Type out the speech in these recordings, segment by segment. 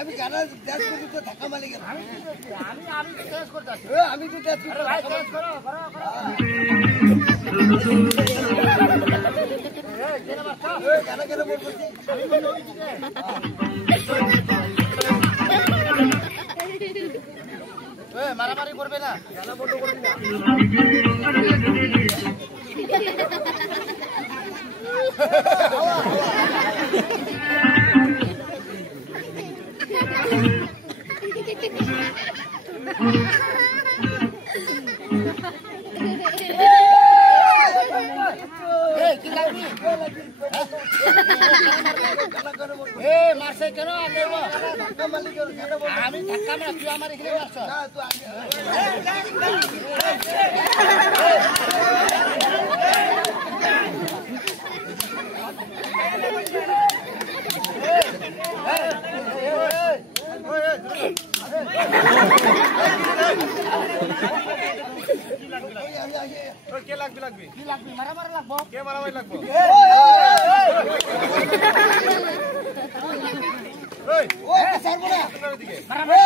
আমি গানা ড্যান্স করতে তো ধাক্কা মারি গেল আমি ড্যান্স করতে আছি আমি তো ড্যান্স করতে ভাই ড্যান্স করো গানা কেন বলছিস আমি বলছি মারামারি করবে না গানা বন্ধ করবি না মারছে কেন আমি ধাক্কা মারা তুই আমার এখানে মারছ কে লাগবে লাগবে কি লাগবে মারামারি লাগবো কে মারামারি লাগবো এই ওই সারবো না মারামারি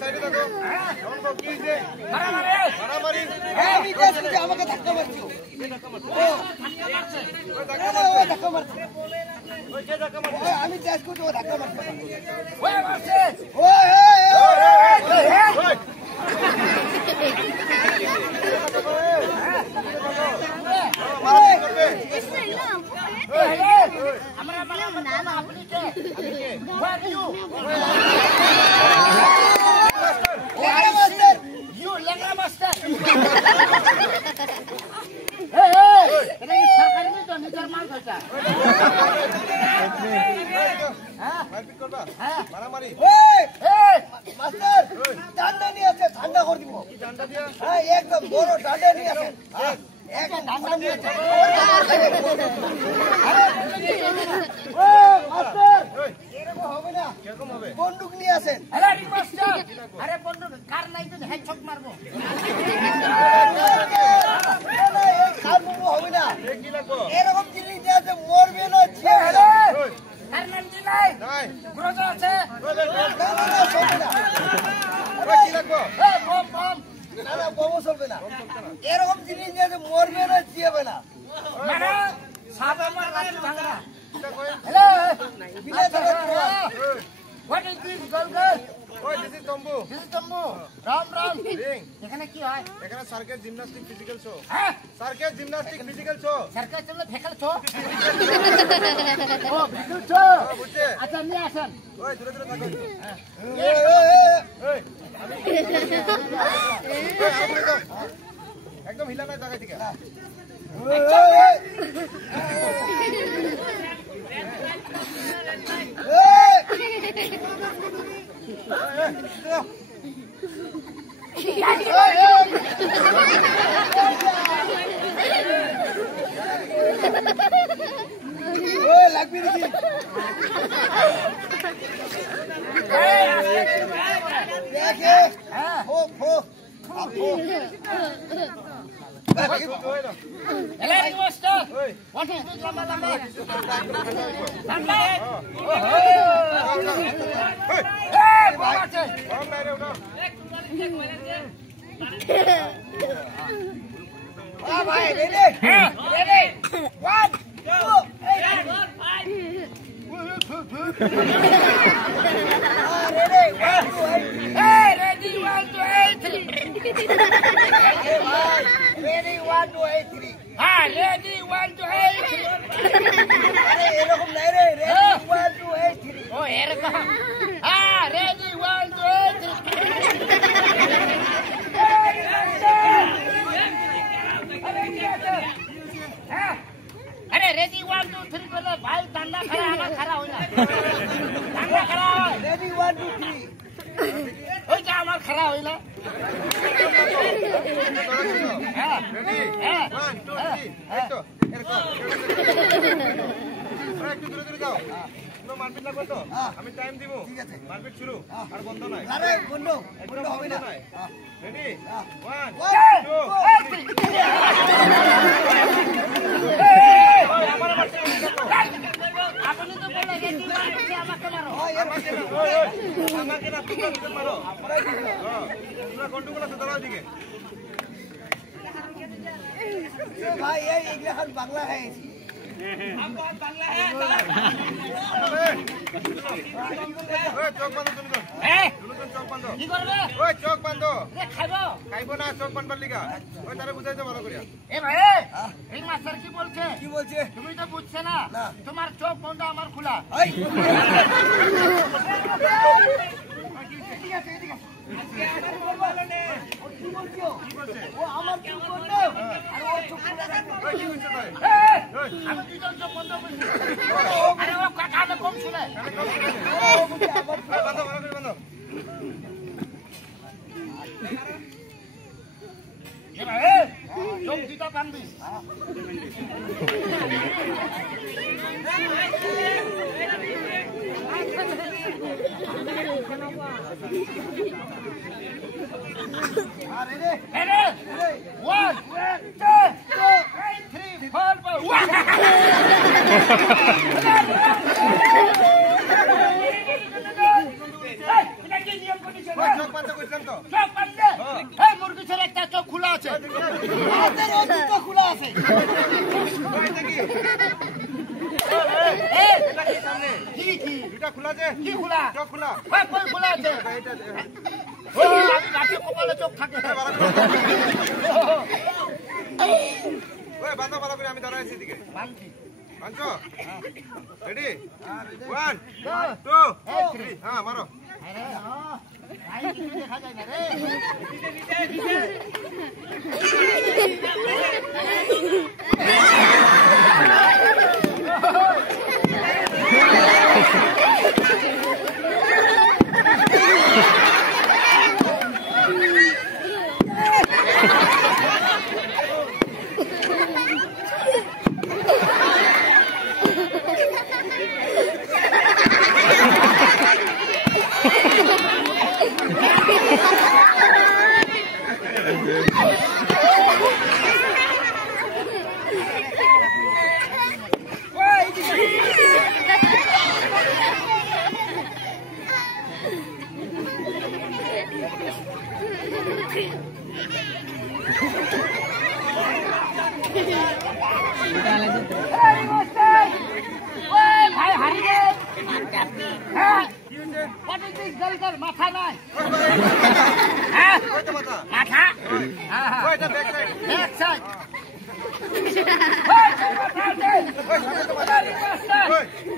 সাইডে দেখো কোন কো কি যে মারামারি মারামারি আমি দেখছি আমাকে ধাক্কা মারছো কে ধাক্কা মারছে ও ধাক্কা মারছে ওই কে ধাক্কা মারছে আমি চেষ্টা করছি ও ধাক্কা মারছে ওই মারছে ওই ওই ঠান্ডা করে দিব একদম বড় ডান্ডা নিয়ে আসেন বন্দুক নিয়ে আসেন আরে বন্দুক কার নাই তো হেডশট মারবো হবে না এরকম জিনিস আছে মরবে না কার নাম কি নাই গ্রোজ আছে চলবে না এরকম জিনিস আছে মরবে না জিয়াবে না What is this, girl? Oh, this is Tombu. This is Tombu. Ram Ram. Ring. এখানে কি হয়? এখানে সার্কাস জিমন্যাস্টিক ফিজিক্যাল শো। হ্যাঁ? Circus gymnastic physical show. Circus চলে ফেকাল শো। ও ফিজিক্যাল শো। বুঝছে? আচ্ছা নিয়ে আসেন। ওই দূরে দূরে থাকো। একদম হিলা না জায়গা থেকে। লাগবে নাকি দেখে হো হো হো Electric master. What is this lamba lamba? Lamba. Hey, bawa je. Om mere udah. Ah, bhai, ready? Ready. 1, 2, 3. Ready. 1, 2, 3. Hey, ready. 1, 2, 3. Ready, 1, 2, 3. Ah, ready, 1, 2, 3. अरे ये लोग नहीं रे. Ready, 1, 2, 3. Oh, ये रखा. Ah, ready, 1, 2, 3. अरे ready, 1, 2, 3 बोले भाई डंडा खड़ा है ना खड़ा हो ना. डंडा खड़ा हो. Ready, 1, 2, 3. हो जा हमार खड़ा हो ना. কোনো মারপিট লাগবে তো আমি টাইম দিব ঠিক আছে মারপিট শুরু আর বন্ধ নাই আরে বন্ধ হবে না রেডি 1 2 আপনি তো বললেন যে আমাকে মারো আমাকে না তুমি মারো তোমরা গন্ডগোল আছে দাঁড়াও দিকে ভাই এই এখন বাংলা है हम बहुत बांग्ला है চোখ বন্ধ তুমি চোখ বন্ধ কি করবে ওই চোখ বন্ধ খাইবো খাইবো না চোখ বন্ধ লিগা ওই তারে বুঝাইতে ভালো করিয়া এ ভাই এই মাস্টার কি বলছে তুমি তো বুঝছ না তোমার চোখ বন্ধ আমার খোলা আমি দুজন চোখ বন্ধ করছি আরে ও কানে কম শুনে বন্ধ বন্ধ এ ভাই চোখ দুটা বাঁধবি One, two, three, four, চোখ বন্ধ করছেন তো মুরগি ছেড়ে একটা চোখ খোলা আছে খোলা আছে দুটা খোলা আছে কি খোলা চোখ খোলা কই খোলা আছে আমি রাতে কপালে চোখ থাকে ওই বান্ধা ভালো করে আমি দাঁড়াইছি এদিকে বাঁধছি বাঁধছো রেডি 1 2 3 হ্যাঁ মারো আরে ভাই কিছু দেখা যায় না রে ভাই হারি গে হ্যাঁ what is this girl মাথা নাই হ্যাঁ ওই তো মাথা মাথা হ্যাঁ ওই এটা back side back side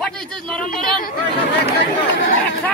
what is this নরম নরম ওই এটা ব্যাক সাইড